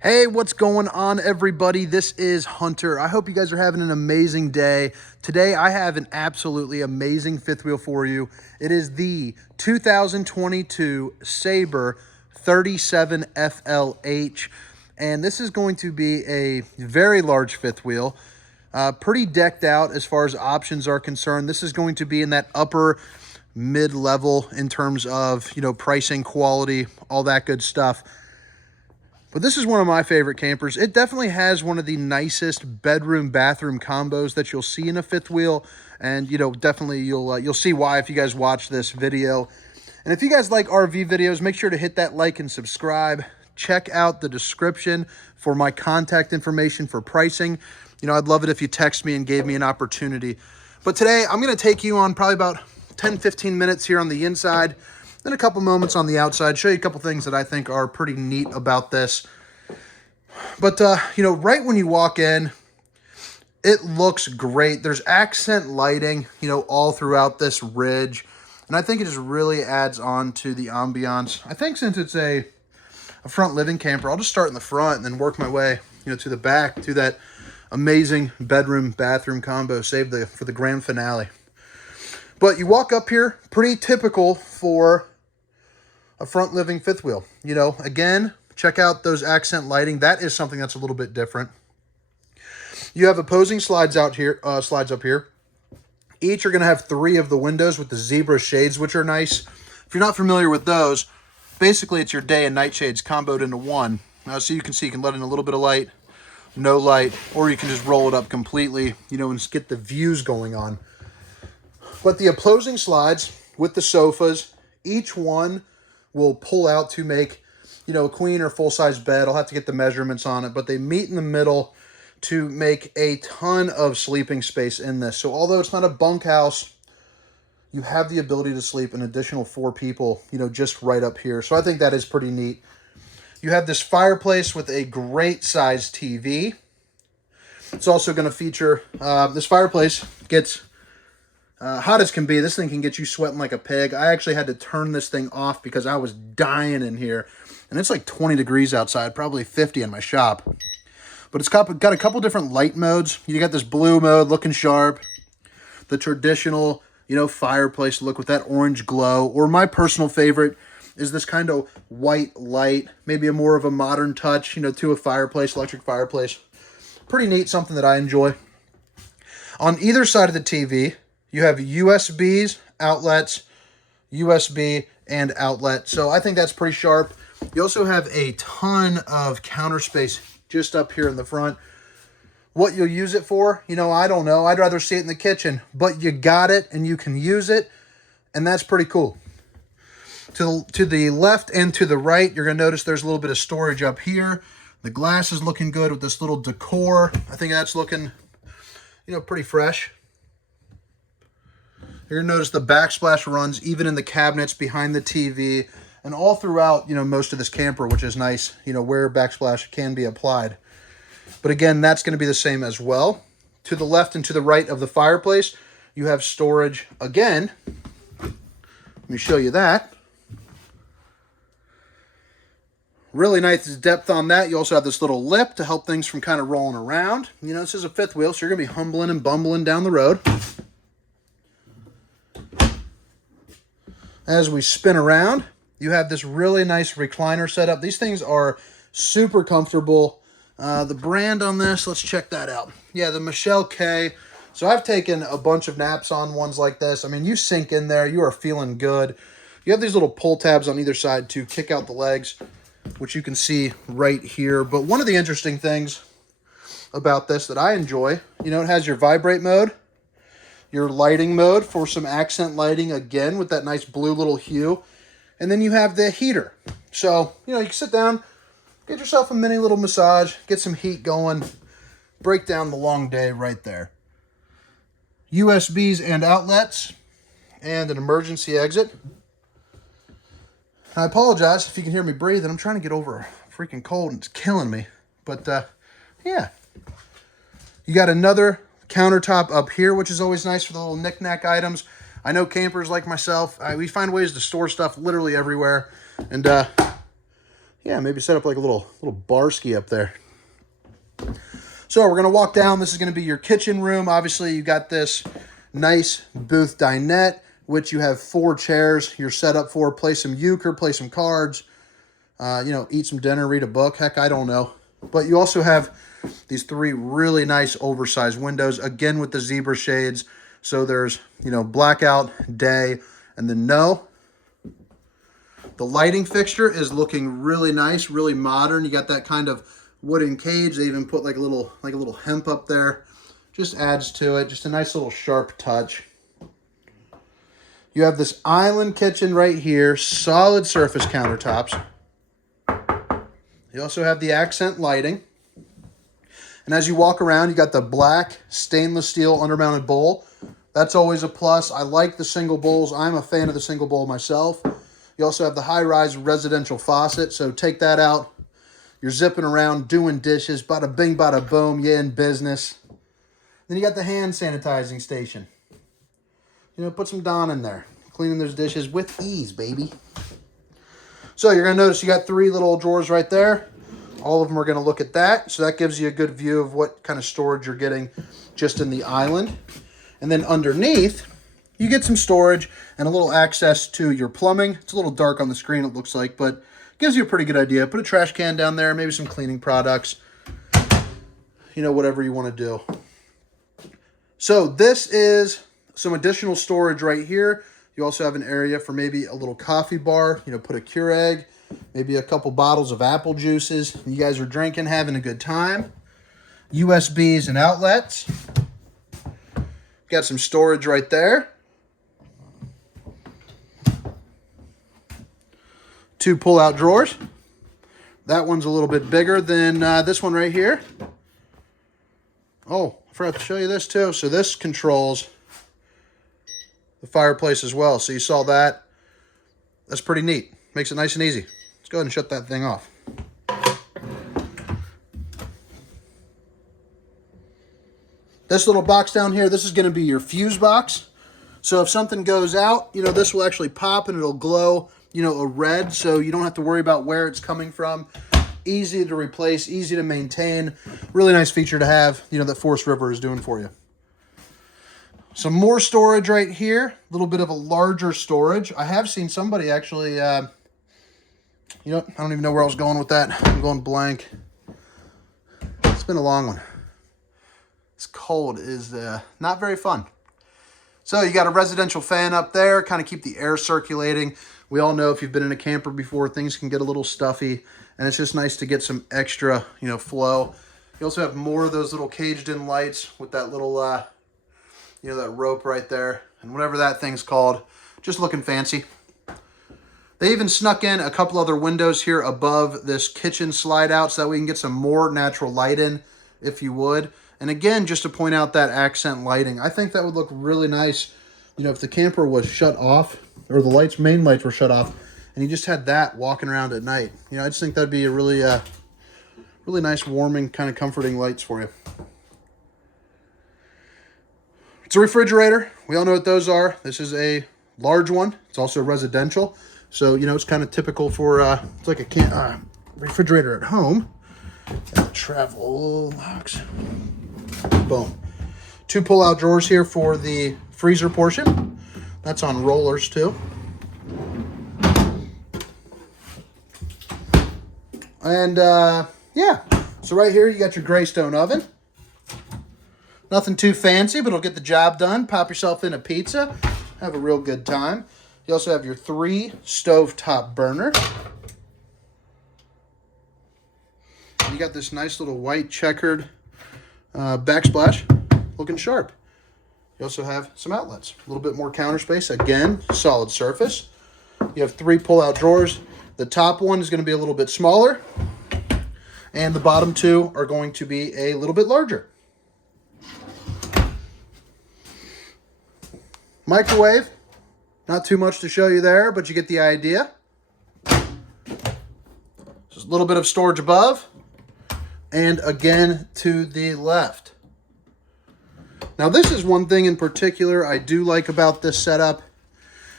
Hey, what's going on, everybody? This is Hunter. I hope you guys are having an amazing day. Today, I have an absolutely amazing fifth wheel for you. It is the 2022 Sabre 37FLH, and this is going to be a very large fifth wheel. Pretty decked out as far as options are concerned. This is going to be in that upper mid-level in terms of, pricing, quality, all that good stuff. But this is one of my favorite campers. It definitely has one of the nicest bedroom-bathroom combos that you'll see in a fifth wheel. And, definitely you'll see why if you guys watch this video. And if you guys like RV videos, make sure to hit that like and subscribe. Check out the description for my contact information for pricing. I'd love it if you text me and gave me an opportunity. But today, I'm going to take you on probably about 10-15 minutes here on the inside. Then a couple moments on the outside, show you a couple things that I think are pretty neat about this. But, right when you walk in, it looks great. There's accent lighting, all throughout this ridge. And I think it just really adds on to the ambiance. I think since it's a front living camper, I'll just start in the front and then work my way, to the back, to that amazing bedroom-bathroom combo, save for the grand finale. But you walk up here, pretty typical for a front living fifth wheel. Again, check out those accent lighting. That is something that's a little bit different. You have opposing slides up here. Each are going to have 3 of the windows with the zebra shades, which are nice. If you're not familiar with those, basically it's your day and night shades comboed into one. So you can see you can let in a little bit of light, no light, or you can just roll it up completely, and just get the views going on. But the opposing slides with the sofas, each one will pull out to make, a queen or full-size bed. I'll have to get the measurements on it, but they meet in the middle to make a ton of sleeping space in this. So although it's not a bunkhouse, you have the ability to sleep an additional 4 people, just right up here. So I think that is pretty neat. You have this fireplace with a great size TV. It's also going to feature, this fireplace gets hot as can be. This thing can get you sweating like a pig. I actually had to turn this thing off because I was dying in here. And it's like 20 degrees outside, probably 50 in my shop. But it's got a couple different light modes. You got this blue mode looking sharp. The traditional, fireplace look with that orange glow. Or my personal favorite is this kind of white light. Maybe a more of a modern touch, to a fireplace, electric fireplace. Pretty neat, something that I enjoy. On either side of the TV, you have USBs, outlets, USB, and outlet. So I think that's pretty sharp. You also have a ton of counter space just up here in the front. What you'll use it for, I don't know. I'd rather see it in the kitchen. But you got it, and you can use it, and that's pretty cool. To the left and to the right, you're going to notice there's a little bit of storage up here. The glass is looking good with this little decor. I think that's looking, pretty fresh. You're going to notice the backsplash runs even in the cabinets behind the TV and all throughout, most of this camper, which is nice, where backsplash can be applied. But again, that's going to be the same as well. To the left and to the right of the fireplace, you have storage again. Let me show you that. Really nice depth on that. You also have this little lip to help things from kind of rolling around. This is a fifth wheel, so you're going to be humbling and bumbling down the road. As we spin around, you have this really nice recliner setup. These things are super comfortable. The brand on this, let's check that out. Yeah, the Michelle K. So I've taken a bunch of naps on ones like this. I mean, you sink in there, you are feeling good. You have these little pull tabs on either side to kick out the legs, which you can see right here. But one of the interesting things about this that I enjoy, it has your vibrate mode, your lighting mode for some accent lighting, again, with that nice blue little hue. And then you have the heater. So, you can sit down, get yourself a mini little massage, get some heat going, break down the long day right there. USBs and outlets, and an emergency exit. I apologize if you can hear me breathing. I'm trying to get over a freaking cold and it's killing me. But, yeah. You got another countertop up here, which is always nice for the little knick-knack items. I know campers like myself, we find ways to store stuff literally everywhere. And Yeah, maybe set up like a little bar ski up there. So we're gonna walk down. This is gonna be your kitchen room. Obviously, you got this nice booth dinette, which you have 4 chairs. You're set up for play some euchre, play some cards, you know, eat some dinner, read a book. Heck, I don't know. But you also have these 3 really nice oversized windows, again with the zebra shades. So there's, you know, blackout, day, and then no. The lighting fixture is looking really nice, really modern. You got that kind of wooden cage. They even put like a little hemp up there. Just adds to it. Just a nice little sharp touch. You have this island kitchen right here, solid surface countertops. You also have the accent lighting. And as you walk around, you got the black stainless steel undermounted bowl. That's always a plus. I like the single bowls. I'm a fan of the single bowl myself. You also have the high-rise residential faucet, so take that out. You're zipping around, doing dishes, bada bing, bada boom, you in business. Then you got the hand sanitizing station. You know, put some Dawn in there. Cleaning those dishes with ease, baby. So you're going to notice you got 3 little drawers right there. All of them are going to look at that. So that gives you a good view of what kind of storage you're getting just in the island. And then underneath, you get some storage and a little access to your plumbing. It's a little dark on the screen, it looks like, but gives you a pretty good idea. Put a trash can down there, maybe some cleaning products, you know, whatever you want to do. So this is some additional storage right here. You also have an area for maybe a little coffee bar, you know, put a Keurig, maybe a couple bottles of apple juices. You guys are drinking, having a good time. USBs and outlets. Got some storage right there. 2 pull-out drawers. That one's a little bit bigger than this one right here. Oh, I forgot to show you this too. So this controls the fireplace as well. So you saw that. That's pretty neat. Makes it nice and easy. Let's go ahead and shut that thing off. This little box down here, this is going to be your fuse box. So if something goes out, you know, this will actually pop and it'll glow, you know, a red, so you don't have to worry about where it's coming from. Easy to replace, easy to maintain. Really nice feature to have, you know, that Forest River is doing for you. Some more storage right here. A little bit of a larger storage. I have seen somebody actually, you know, I don't even know where I was going with that. I'm going blank. It's been a long one. This cold is not very fun. So you got a residential fan up there, kind of keep the air circulating. We all know if you've been in a camper before, things can get a little stuffy, and it's just nice to get some extra, you know, flow. You also have more of those little caged-in lights with that little, you know, that rope right there, and whatever that thing's called, just looking fancy. They even snuck in a couple other windows here above this kitchen slide out so that we can get some more natural light in, if you would. And again, just to point out that accent lighting, I think that would look really nice, you know, if the camper was shut off, or the lights, main lights were shut off, and you just had that walking around at night. You know, I just think that'd be a really, really nice, warming, kind of comforting lights for you. It's a refrigerator. We all know what those are. This is a large one. It's also residential. So, you know, it's kind of typical for, it's like a refrigerator at home. And travel locks. Boom. 2 pull-out drawers here for the freezer portion. That's on rollers too. And yeah, so right here you got your gray stone oven. Nothing too fancy, but it'll get the job done. Pop yourself in a pizza. Have a real good time. You also have your 3 stovetop burner. You got this nice little white checkered backsplash, looking sharp. You also have some outlets, a little bit more counter space. Again, solid surface. You have 3 pull-out drawers. The top one is going to be a little bit smaller, and the bottom 2 are going to be a little bit larger. Microwave, not too much to show you there, but you get the idea. Just a little bit of storage above. And again, to the left. Now, this is one thing in particular I do like about this setup,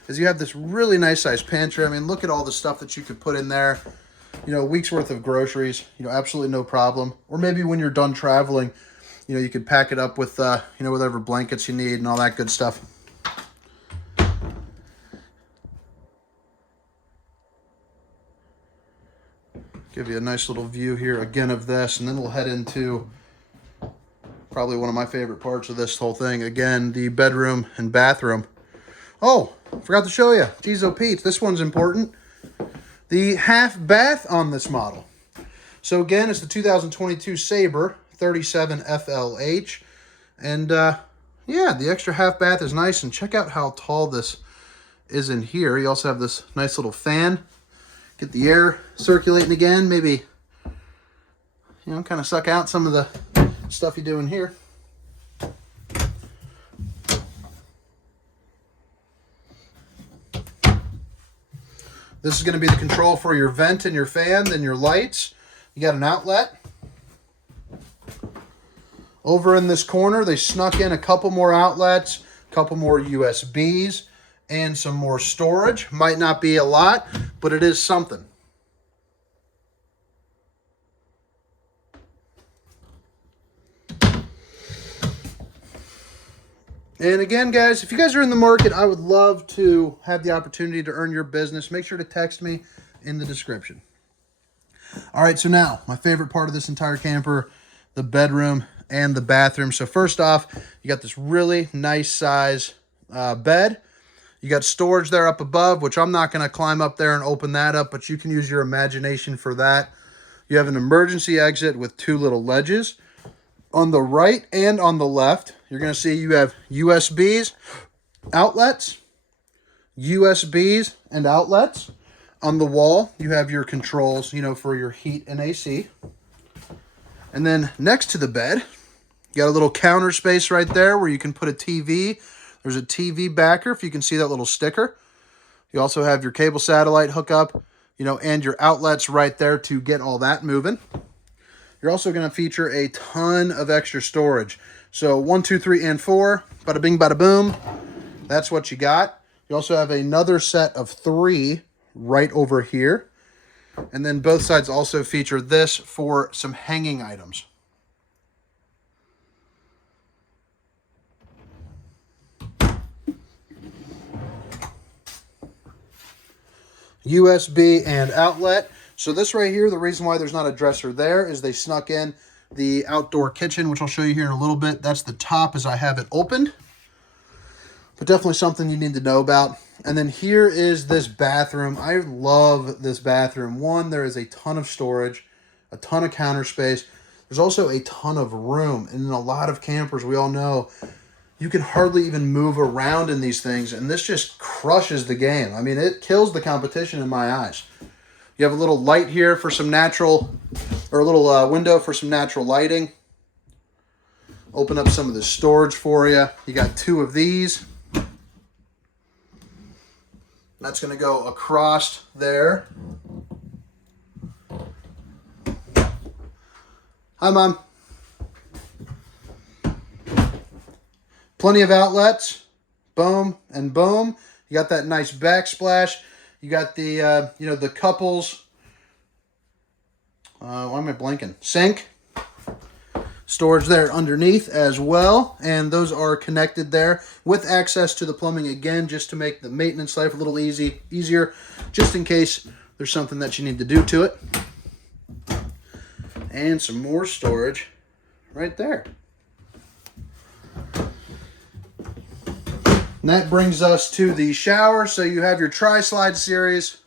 is you have this really nice sized pantry. I mean, look at all the stuff that you could put in there. you know, a week's worth of groceries, you know, absolutely no problem. Or maybe when you're done traveling, you know, you could pack it up with, you know, whatever blankets you need and all that good stuff. Give you a nice little view here again of this, and then we'll head into probably one of my favorite parts of this whole thing. Again, the bedroom and bathroom. Oh, forgot to show you. Geez, oh Pete, this one's important. The half bath on this model. So again, it's the 2022 Sabre 37FLH. And yeah, the extra half bath is nice. And check out how tall this is in here. You also have this nice little fan. Get the air circulating again. Maybe, you know, kind of suck out some of the stuff you do in here. This is going to be the control for your vent and your fan, then your lights. You got an outlet. Over in this corner, they snuck in a couple more outlets, a couple more USBs, and some more storage. Might not be a lot, but it is something. And again, guys, if you guys are in the market, I would love to have the opportunity to earn your business. Make sure to text me in the description. All right, so now, my favorite part of this entire camper, the bedroom and the bathroom. So first off, you got this really nice size bed. You got storage there up above, which I'm not going to climb up there and open that up, but you can use your imagination for that. You have an emergency exit with two little ledges. On the right and on the left, you're going to see you have USBs, outlets, USBs, and outlets. On the wall, you have your controls, you know, for your heat and AC. And then next to the bed, you got a little counter space right there where you can put a TV. There's a TV backer, if you can see that little sticker. You also have your cable satellite hookup, you know, and your outlets right there to get all that moving. You're also going to feature a ton of extra storage. So 1, 2, 3, and 4, bada bing, bada boom. That's what you got. You also have another set of 3 right over here. And then both sides also feature this for some hanging items. USB and outlet. So this right here, the reason why there's not a dresser there is they snuck in the outdoor kitchen, which I'll show you here in a little bit. That's the top as I have it opened. But definitely something you need to know about. And then here is this bathroom. I love this bathroom. One, there is a ton of storage, a ton of counter space. There's also a ton of room. And in a lot of campers, we all know, you can hardly even move around in these things. And this just crushes the game. I mean, it kills the competition in my eyes. You have a little light here for some natural, or a little window for some natural lighting. Open up some of the storage for you. You got 2 of these. That's going to go across there. Hi, Mom. Plenty of outlets. Boom and boom. You got that nice backsplash. You got the, you know, the couples. Why am I blanking? Sink. Storage there underneath as well. And those are connected there with access to the plumbing again, just to make the maintenance life a little easier, just in case there's something that you need to do to it. And some more storage right there. And that brings us to the shower. So you have your tri-slide series.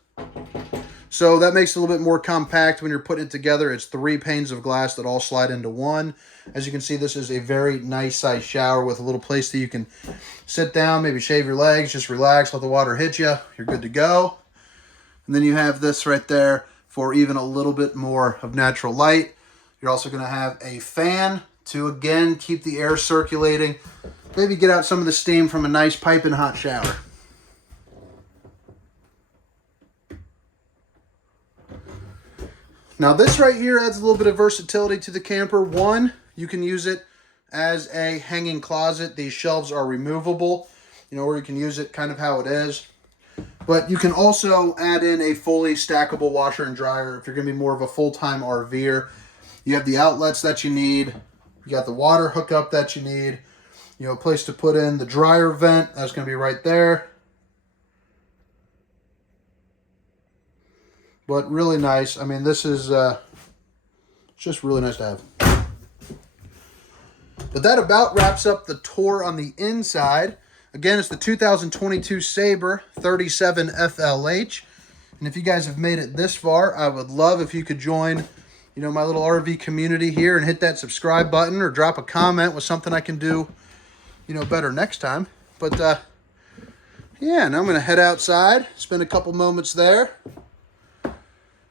So that makes it a little bit more compact when you're putting it together. It's 3 panes of glass that all slide into one. As you can see, this is a very nice size shower with a little place that you can sit down, maybe shave your legs, just relax, let the water hit you. You're good to go. And then you have this right there for even a little bit more of natural light. You're also going to have a fan to, again, keep the air circulating. Maybe get out some of the steam from a nice piping hot shower. Now this right here adds a little bit of versatility to the camper. One, you can use it as a hanging closet. These shelves are removable, you know, or you can use it kind of how it is. But you can also add in a fully stackable washer and dryer if you're going to be more of a full-time RVer. You have the outlets that you need. You got the water hookup that you need. You know, a place to put in the dryer vent. That's going to be right there. But really nice. I mean, this is just really nice to have. But that about wraps up the tour on the inside. Again, it's the 2022 Sabre 37FLH. And if you guys have made it this far, I would love if you could join, you know, my little RV community here and hit that subscribe button or drop a comment with something I can do, you know, better next time. But yeah, now I'm going to head outside, spend a couple moments there.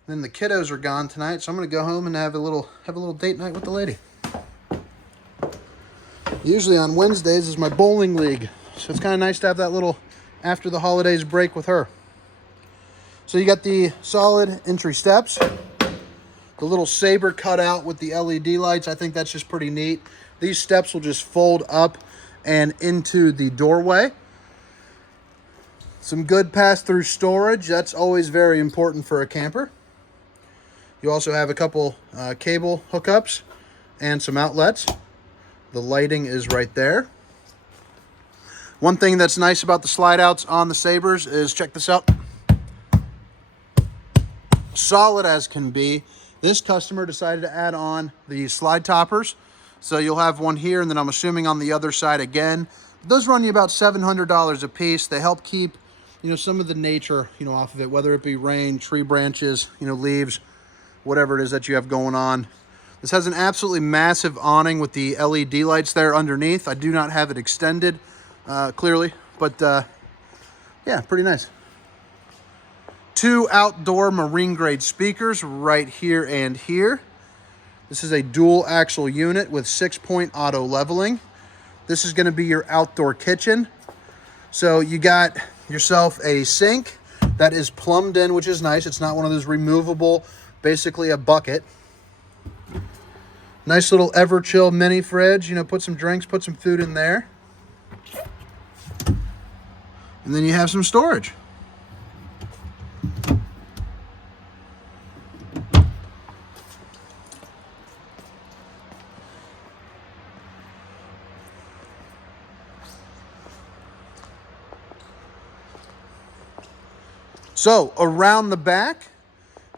Then the kiddos are gone tonight, so I'm going to go home and have a little date night with the lady. Usually on Wednesdays is my bowling league, so it's kind of nice to have that little after the holidays break with her. So you got the solid entry steps, the little Sabre cutout with the LED lights. I think that's just pretty neat. These steps will just fold up and into the doorway. Some good pass-through storage. That's always very important for a camper. You also have a couple cable hookups and some outlets. The lighting is right there. One thing that's nice about the slide outs on the Sabres is, check this out. Solid as can be. This customer decided to add on the slide toppers. So you'll have one here, and then I'm assuming on the other side again. Those run you about $700 a piece. They help keep, you know, some of the nature, you know, off of it, whether it be rain, tree branches, you know, leaves, whatever it is that you have going on. This has an absolutely massive awning with the LED lights there underneath. I do not have it extended clearly, but yeah, pretty nice. 2 outdoor marine grade speakers right here and here. This is a dual axle unit with 6-point auto leveling. This is going to be your outdoor kitchen. So you got yourself a sink that is plumbed in, which is nice. It's not one of those removable, basically a bucket. Nice little Everchill mini fridge. You know, put some drinks, put some food in there. And then you have some storage. So around the back,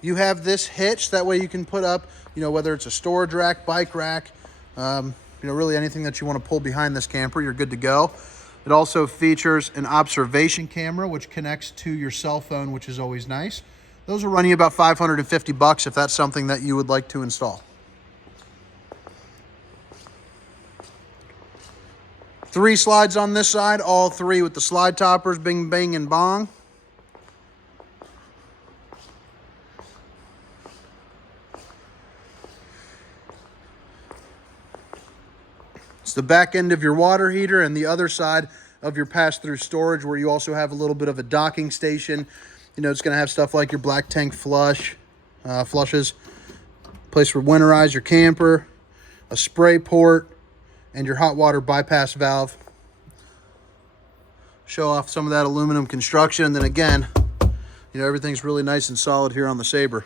you have this hitch. That way you can put up, you know, whether it's a storage rack, bike rack, you know, really anything that you want to pull behind this camper, you're good to go. It also features an observation camera, which connects to your cell phone, which is always nice. Those will run you about $550 if that's something that you would like to install. 3 slides on this side, all 3 with the slide toppers, bing, bang, and bong. It's the back end of your water heater and the other side of your pass-through storage, where you also have a little bit of a docking station. You know, it's going to have stuff like your black tank flushes, place for winterize your camper, a spray port, and your hot water bypass valve. Show off some of that aluminum construction. And then again, you know, everything's really nice and solid here on the Sabre.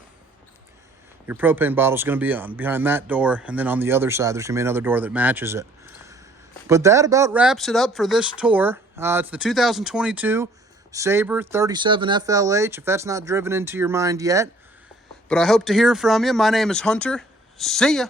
Your propane bottle is going to be on behind that door, and then on the other side, there's going to be another door that matches it. But that about wraps it up for this tour. It's the 2022 Sabre 37FLH, if that's not driven into your mind yet. But I hope to hear from you. My name is Hunter. See ya.